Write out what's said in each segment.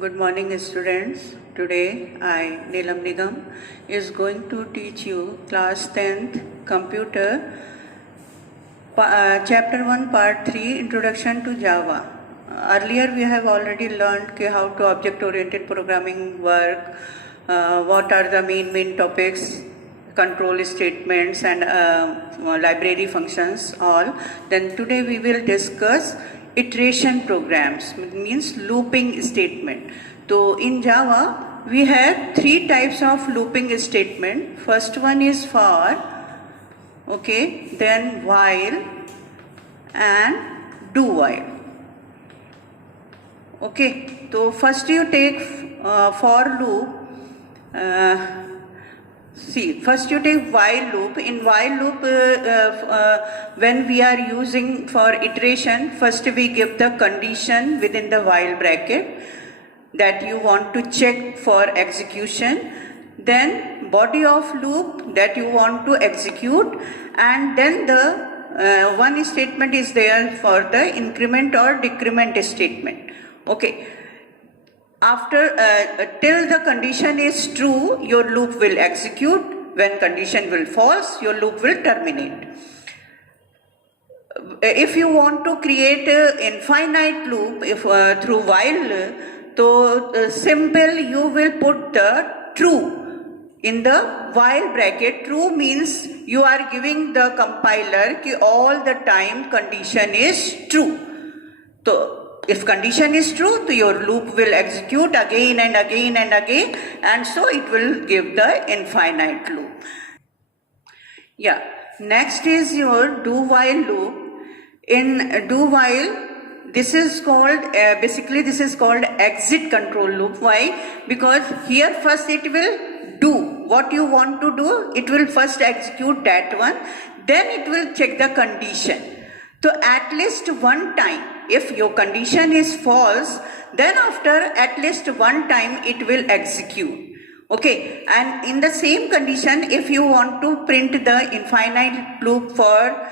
Good morning, students. Today I, Neelam Nigam, is going to teach you class 10th computer chapter 1 part 3 introduction to Java. Earlier we have already learned how to object oriented programming work, what are the main topics, control statements and library functions all. Then today we will discuss iteration programs, means looping statement. So in Java we have three types of looping statement. First one is for, okay, then while and do while. Okay, so first you take for loop. First you take while loop. In while loop, when we are using for iteration, first we give the condition within the while bracket that you want to check for execution, then body of loop that you want to execute, and then the one statement is there for the increment or decrement statement. Okay. After till the condition is true, your loop will execute. When condition will false, your loop will terminate. If you want to create an infinite loop through while, so simple you will put the true in the while bracket. True means you are giving the compiler ki all the time condition is true. So if condition is true, your loop will execute again and again and again, and so it will give the infinite loop. Yeah. Next is your do while loop. In do while, this is called basically this is called exit control loop. Why? Because here first it will do what you want to do. It will first execute that one, then it will check the condition. So at least one time, if your condition is false, then after at least one time it will execute. Okay, and in the same condition, if you want to print the infinite loop for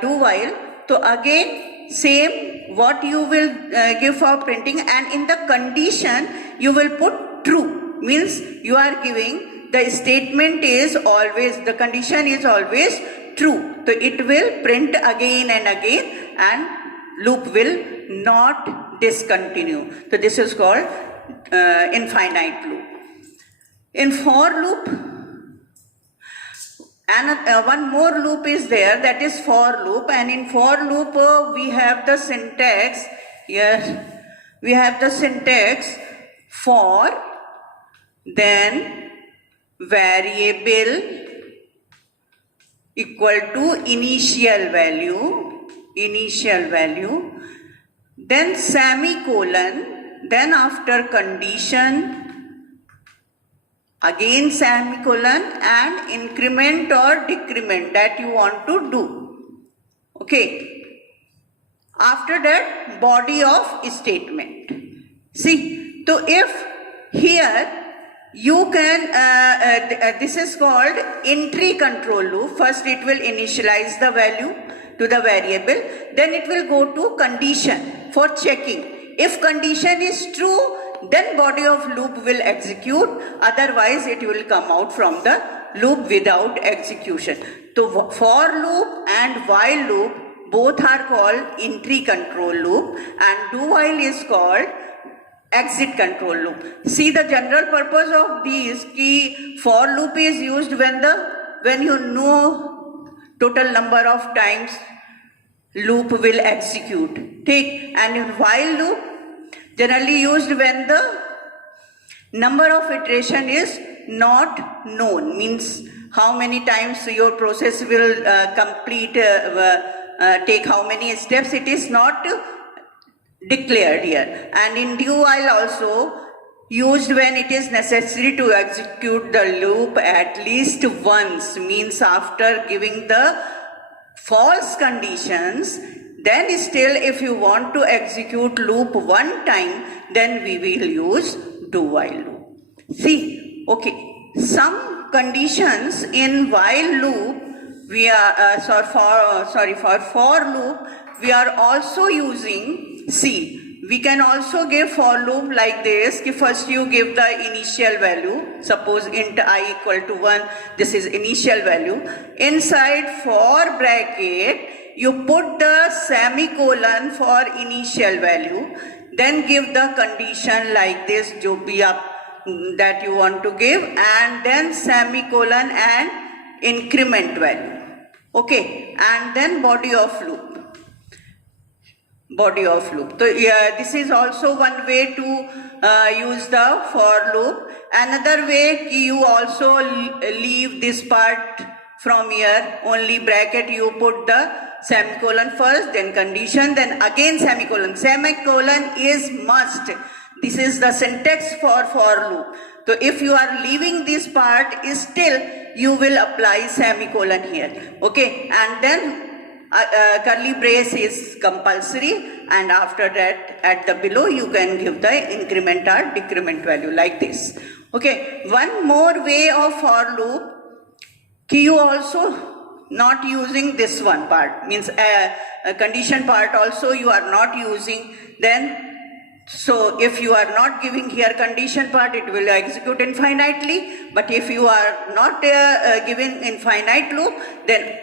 do while, so again same what you will give for printing, and in the condition you will put true, means you are giving the statement is always, the condition is always true. So it will print again and again and loop will not discontinue. So this is called infinite loop. In for loop, and one more loop is there, that is for loop. And in for loop we have the syntax here. We have the syntax for, then variable equal to initial value, then semicolon, then after condition, again semicolon, and increment or decrement that you want to do. Okay. After that, body of statement. See, so if here you can, this is called entry control loop. First it will initialize the value to the variable, then it will go to condition for checking. If condition is true, then body of loop will execute, otherwise it will come out from the loop without execution. So for loop and while loop both are called entry control loop, and do while is called exit control loop. See, the general purpose of these key for loop is used when you know total number of times loop will execute. Take, and in while loop generally used when the number of iteration is not known, means how many times your process will complete, take how many steps, it is not declared here. And in do while also used when it is necessary to execute the loop at least once, means after giving the false conditions, then still if you want to execute loop one time, then we will use do while loop. See, okay, some conditions in while loop we are for for loop we are also using. See, we can also give for loop like this. First you give the initial value. Suppose int I equal to 1. This is initial value. Inside for bracket, you put the semicolon for initial value. Then give the condition like this, jo bhi aap that you want to give, and then semicolon and increment value. Okay, and then body of loop. So this is also one way to use the for loop. Another way, you also leave this part from here, only bracket, you put the semicolon first, then condition, then again semicolon. Semicolon is must. This is the syntax for loop. So if you are leaving this part, still you will apply semicolon here. Okay, and then curly brace is compulsory, and after that at the below you can give the increment or decrement value like this. Okay, one more way of for loop, you also not using this one part, means a condition part also you are not using. Then so if you are not giving here condition part, it will execute infinitely. But if you are not giving infinite loop, then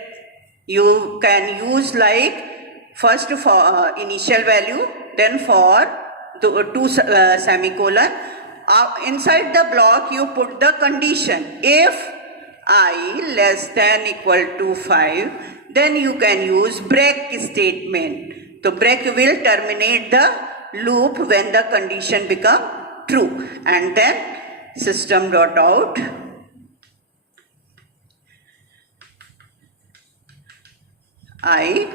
you can use like first for initial value, then for the two semicolon. Inside the block you put the condition. If I less than equal to 5, then you can use break statement. So break will terminate the loop when the condition become true, and then system.out I,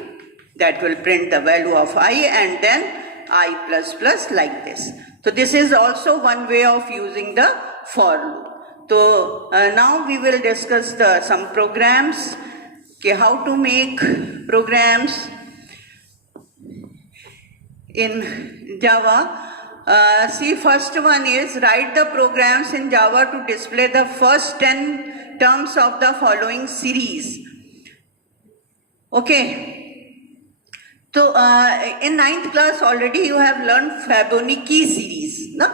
that will print the value of I, and then I plus plus like this. So this is also one way of using the for loop. So now we will discuss some programs, okay, how to make programs in Java. See, first one is write the programs in Java to display the first 10 terms of the following series. Okay, so in 9th class already you have learned Fibonacci series, no?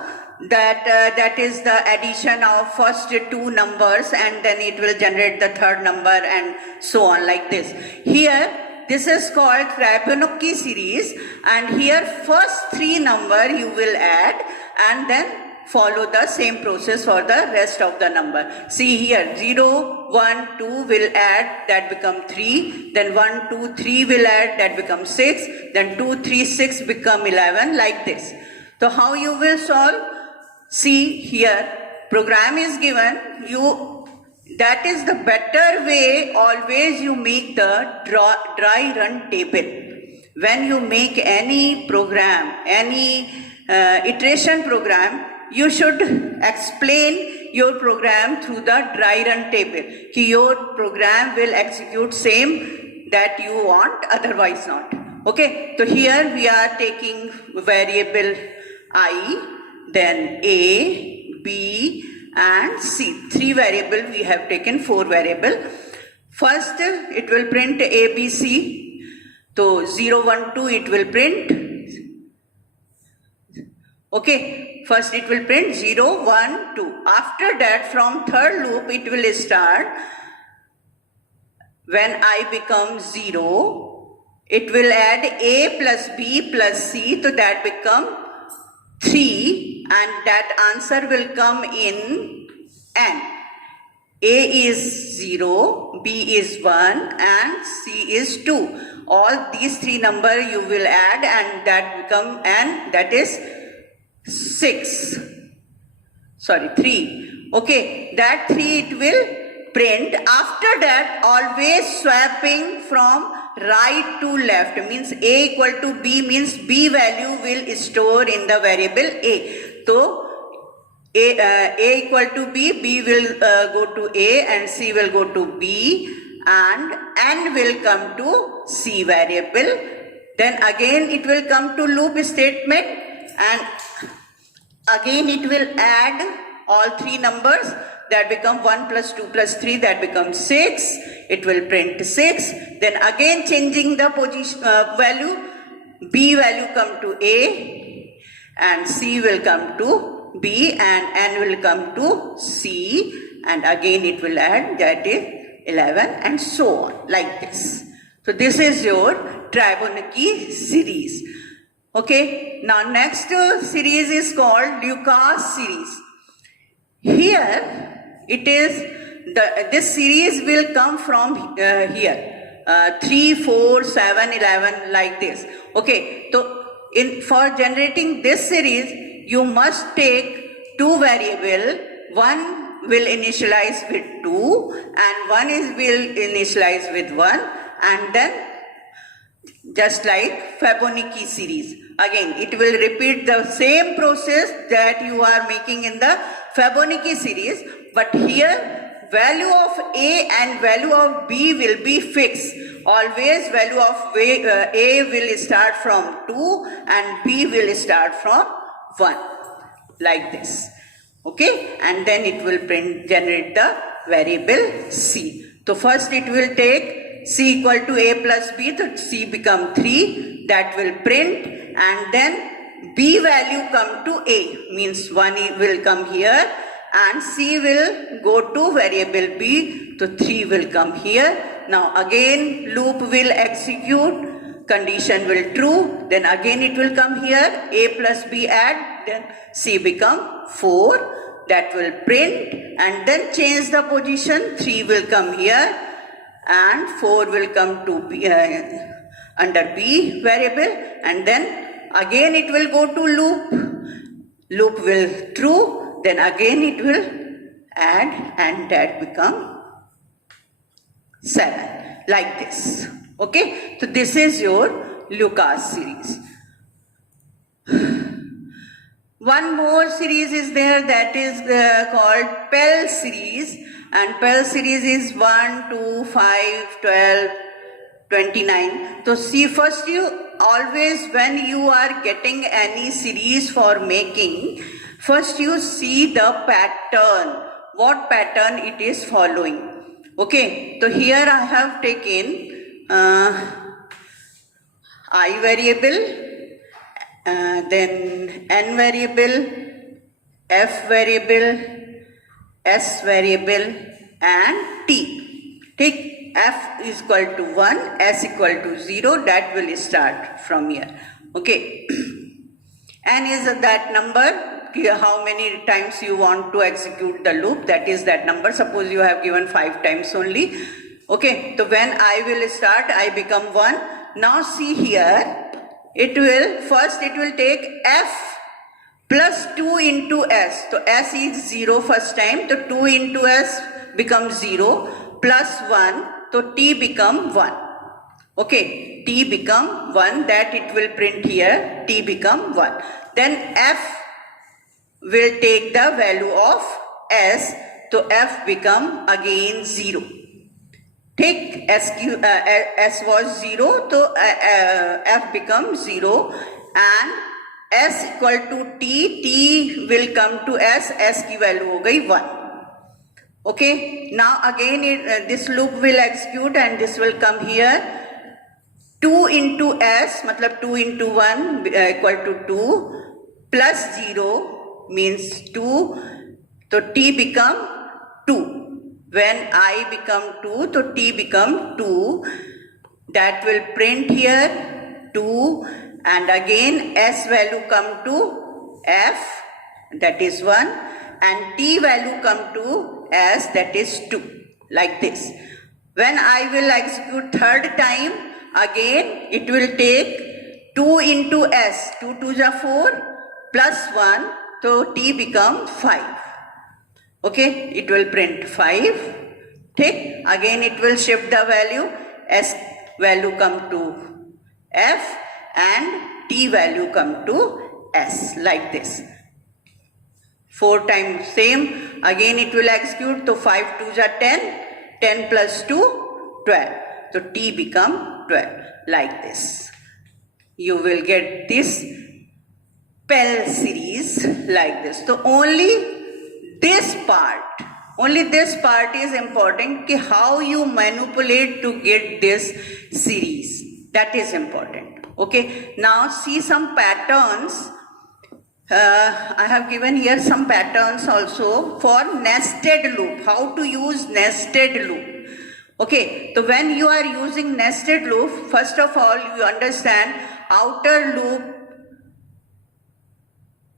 That is the addition of first two numbers and then it will generate the third number and so on like this. Here this is called Fibonacci series, and here first three number you will add and then follow the same process for the rest of the number. See here 0, 1, 2 will add, that become 3, then 1, 2, 3 will add, that becomes 6, then 2, 3, 6 become 11 like this. So how you will solve? See here program is given, that is the better way. Always you make the dry run table. When you make any program, any iteration program, you should explain your program through the dry run table. Your program will execute same that you want, otherwise not. Okay, so here we are taking variable I, then A, B and C. 3 variable we have taken, 4 variable. First it will print ABC. So 0, 1, 2 it will print. Okay, first it will print 0, 1, 2. After that from third loop it will start. When I becomes 0, it will add A plus B plus C, so that become 3 and that answer will come in N. A is 0, B is 1 and C is 2. All these 3 number you will add and that become N, that is 6. Sorry, 3. Okay, that 3 it will print. After that always swapping from right to left, means A equal to B means B value will store in the variable A. So A equal to B, B will go to A and C will go to B and N will come to C variable. Then again it will come to loop statement and again it will add all 3 numbers, that become 1 plus 2 plus 3, that becomes 6. It will print 6. Then again changing the position value, B value come to A, and C will come to B and N will come to C, and again it will add, that is 11, and so on, like this. So this is your Fibonacci series. Okay, now next series is called Lucas series. Here it is, this series will come from here. 3, 4, 7, 11, like this. Okay, so for generating this series, you must take two variables. One will initialize with 2 and one will initialize with 1, and then just like Fibonacci series. Again, it will repeat the same process that you are making in the Fibonacci series, but here value of A and value of B will be fixed. Always value of A will start from 2 and B will start from 1, like this. Okay, and then it will generate the variable C. So first it will take C equal to A plus B, so C become 3, that will print, and then B value come to A, means 1 will come here, and C will go to variable B, so 3 will come here. Now again loop will execute, condition will true, then again it will come here, A plus B add, then C become 4, that will print, and then change the position, 3 will come here and 4 will come to B, under B variable, and then again it will go to loop will true, then again it will add, and that become 7, like this. Okay, so this is your Lucas series. One more series is there, that is called Pell series, and Pell series is 1, 2, 5, 12, 29. So see, first you always, when you are getting any series for making, first you see the pattern, what pattern it is following. Okay, so here I have taken I variable, then N variable, F variable, S variable, and T. Take F is equal to 1, S equal to 0, that will start from here. Okay, N is that number, how many times you want to execute the loop, that is that number. Suppose you have given 5 times only. Okay, so when I will start, I become 1. Now see here, it will take F plus 2 into S. So S is 0 first time, so 2 into S becomes 0, plus 1, so T become 1. Okay, T become 1, that it will print here, T become 1. Then F will take the value of S, so F become again 0. Take S was 0, so F becomes 0, and S equal to T, T will come to S, S की value हो गई 1. Okay, now again this loop will execute and this will come here. 2 into S, matlab 2 into 1 equal to 2, plus 0 means 2, so T become 2. When I become 2, so T become 2, that will print here 2, and again S value come to F, that is 1, and T value come to S, that is 2, like this. When I will execute third time, again it will take 2 into S, 2 2s are 4, plus 1, so T become 5. Okay, it will print 5. Okay, again it will shift the value, S value come to F and T value come to S, like this. 4 times same, again it will execute, so 5 2s are 10, 10 plus 2, 12. So T become 12, like this. You will get this Pell series like this. So only this part is important, ki how you manipulate to get this series. That is important. Okay, now see some patterns I have given here some patterns also for nested loop. How to use nested loop. Okay, so when you are using nested loop, first of all you understand outer loop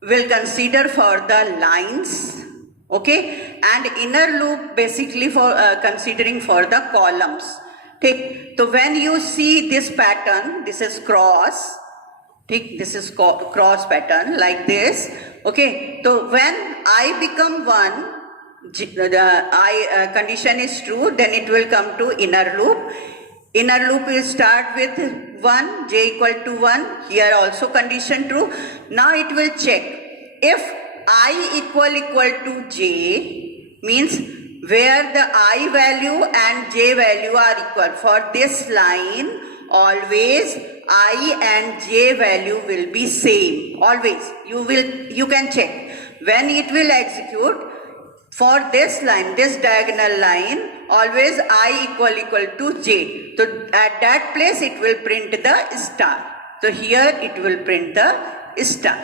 will consider for the lines, okay, and inner loop basically for considering for the columns. Okay, so when you see this pattern, this is cross. This is cross pattern like this. Okay, so when I become 1, the condition is true, then it will come to inner loop. Inner loop will start with 1, j equal to 1. Here also condition true. Now it will check if I equal to j, means where the I value and j value are equal. For this line, always I and j value will be same. Always you can check when it will execute. For this line, this diagonal line, always I equal to j. So at that place it will print the star. So here it will print the star.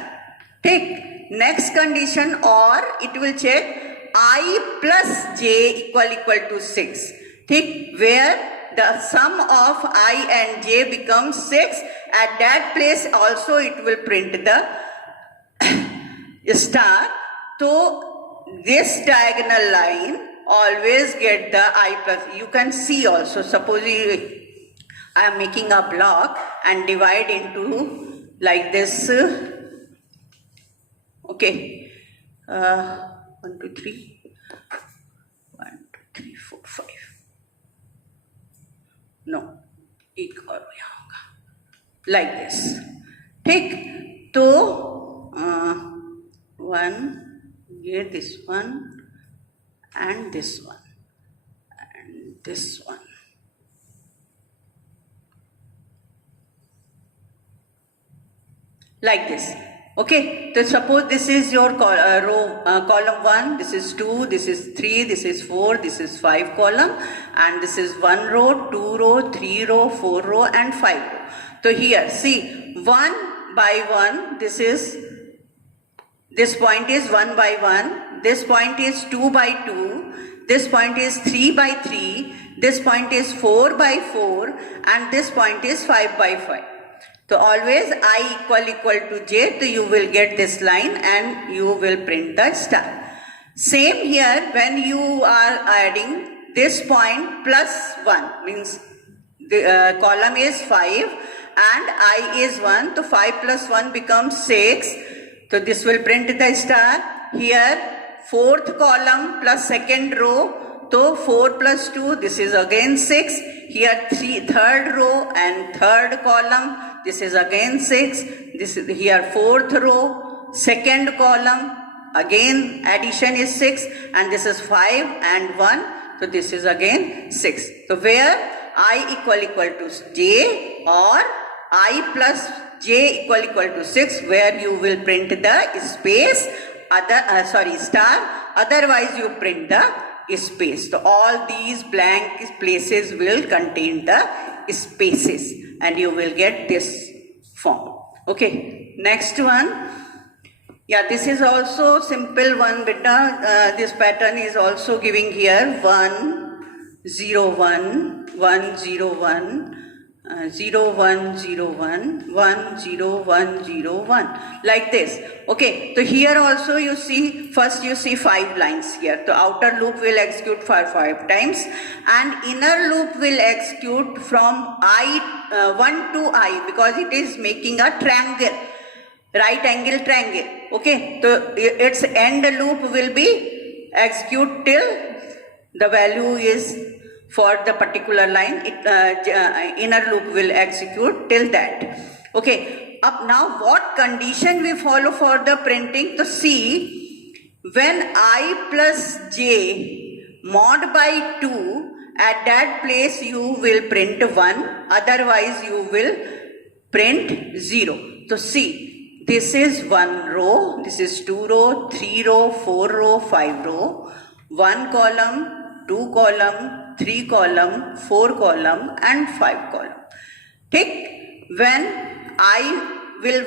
Take next condition, or it will check I plus j equal to 6. Take where the sum of I and j becomes 6. At that place also it will print the star. So this diagonal line always get the I plus. You can see also, suppose I am making a block and divide into like this. Okay, 1, 2, 3, 1, 2, 3, 4, 5. No, एक और यहाँ होगा like this. ठीक, तो 1, ये this one and this one and this one. Like this. Okay, so suppose this is your column 1, this is 2, this is 3, this is 4, this is 5 column, and this is 1 row, 2 row, 3 row, 4 row and 5 row. So here see 1 by 1, this point is 1 by 1, this point is 2 by 2, this point is 3 by 3, this point is 4 by 4 and this point is 5 by 5. So always I equal to j, so you will get this line and you will print the star. Same here, when you are adding this point plus 1, means the column is 5 and I is 1, so 5 plus 1 becomes 6. So this will print the star. Here 4th column plus 2nd row, so 4 plus 2, this is again 6. Here 3rd row and 3rd column, this is again 6. This is here 4th row, 2nd column, again addition is 6, and this is 5 and 1. So this is again 6. So where I equal to j or I plus j equal to 6, where you will print the space, star, otherwise you print the space. So all these blank places will contain the spaces and you will get this form. Okay, next one. Yeah, this is also simple one, beta. This pattern is also giving here 1, 0, 1, 1, 0, 1, 0, 1, 0, 1, 1, 0, 1, 0, 1, like this. Okay, so here also you see, first you see 5 lines here. So outer loop will execute for 5 times and inner loop will execute from 1 to I, because it is making a triangle, right angle triangle. Okay, so its end loop will be execute till the value is for the particular line. Inner loop will execute till that. Okay, up now what condition we follow for the printing? To see, when I plus j mod by 2, at that place you will print 1, otherwise you will print 0. So see, this is 1 row, this is 2 row, 3 row, 4 row, 5 row, 1 column, 2 column, 3 column, 4 column and 5 column. Take when I will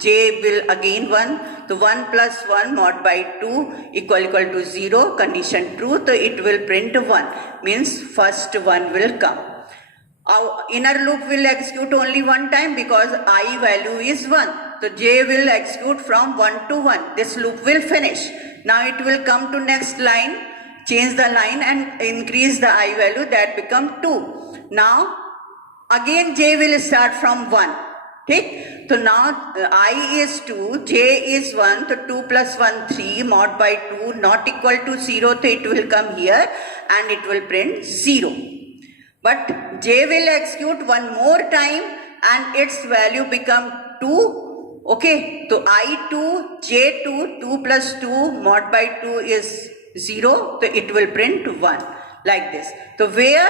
j will again 1. So 1 plus 1 mod by 2 equal to 0. Condition true. So it will print 1. Means first 1 will come. Our inner loop will execute only one time because I value is 1. So j will execute from 1 to 1. This loop will finish. Now it will come to next line, change the line and increase the I value, that become 2. Now again j will start from 1. Okay? So now I is 2, j is 1, so 2 plus 1 3 mod by 2 not equal to 0, so it will come here and it will print 0. But j will execute one more time and its value become 2. Okay, so I2, J2, 2 plus 2 mod by 2 is 0, so it will print 1 like this. So where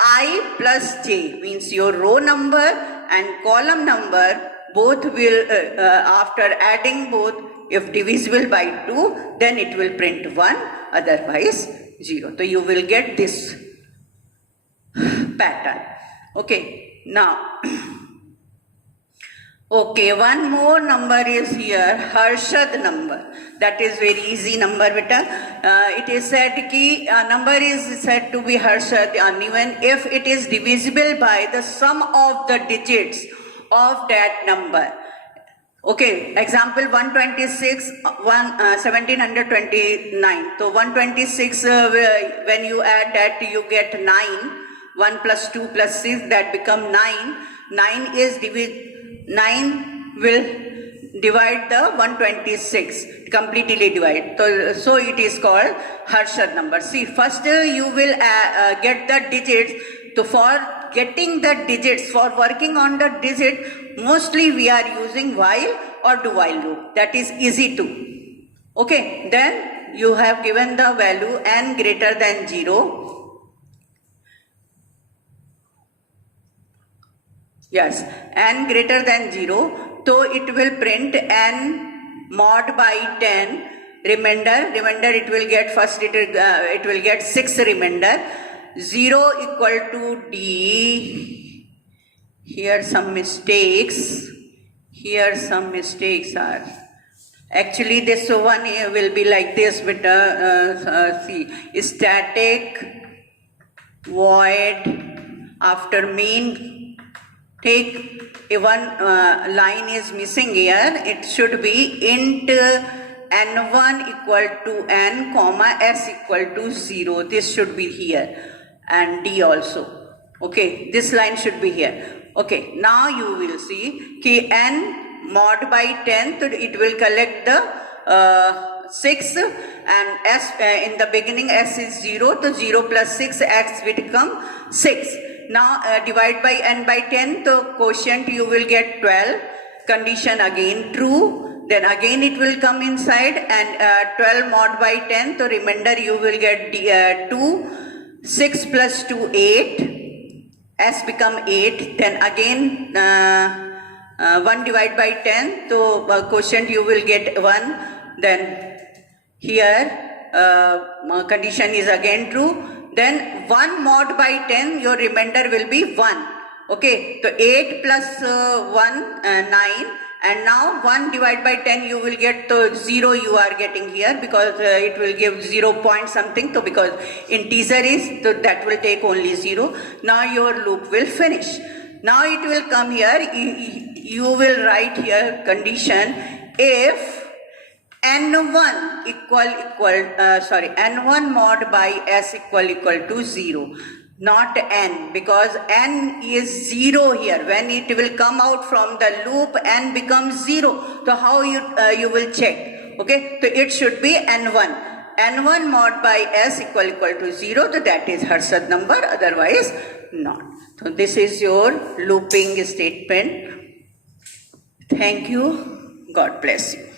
I plus J means your row number and column number both will, after adding both, if divisible by 2, then it will print 1, otherwise 0. So you will get this pattern. Okay, now okay, one more number is here, Harshad number. That is very easy number, beta. It is said ki number is said to be Harshad uneven if it is divisible by the sum of the digits of that number. Okay, example 126, 1729. So 126, when you add that you get 9. 1 plus 2 plus 6, that become 9. 9 is 9 will divide the 126, completely divide. So it is called Harshad number. See, first you will get the digits. So for getting the digits, for working on the digit, mostly we are using while or do while loop. That is easy to. Okay, then you have given the value n greater than 0. Yes, n greater than 0, so it will print n mod by 10 remainder. It will get first it will get 6 remainder. 0 equal to d. Here some mistakes. Here some mistakes are. Actually, this one will be like this. But see, static void after main. Take one line is missing here. It should be int n1 equal to n comma s equal to 0. This should be here and d also. Okay, this line should be here. Okay, now you will see ki n mod by 10, so it will collect the 6 and s in the beginning s is 0, so 0 plus 6 x will become 6. Now divide by n by 10, so quotient you will get 12, condition again true, then again it will come inside and 12 mod by 10, so remainder you will get 2, 6 plus 2 8, s become 8, then again 1 divided by 10, so quotient you will get 1, then here condition is again true. Then 1 mod by 10, your remainder will be 1. Okay, so 8 plus 1, 9. And now 1 divided by 10, you will get 0 you are getting here because it will give 0 point something. So because integer is, so that will take only 0. Now your loop will finish. Now it will come here, you will write here condition if n1 n1 mod by s equal to 0, not n, because n is 0 here. When it will come out from the loop, n becomes 0. So how you will check? Okay, so it should be n1 mod by s equal to 0, so that is Harshad number, otherwise not. So this is your looping statement. Thank you. God bless you.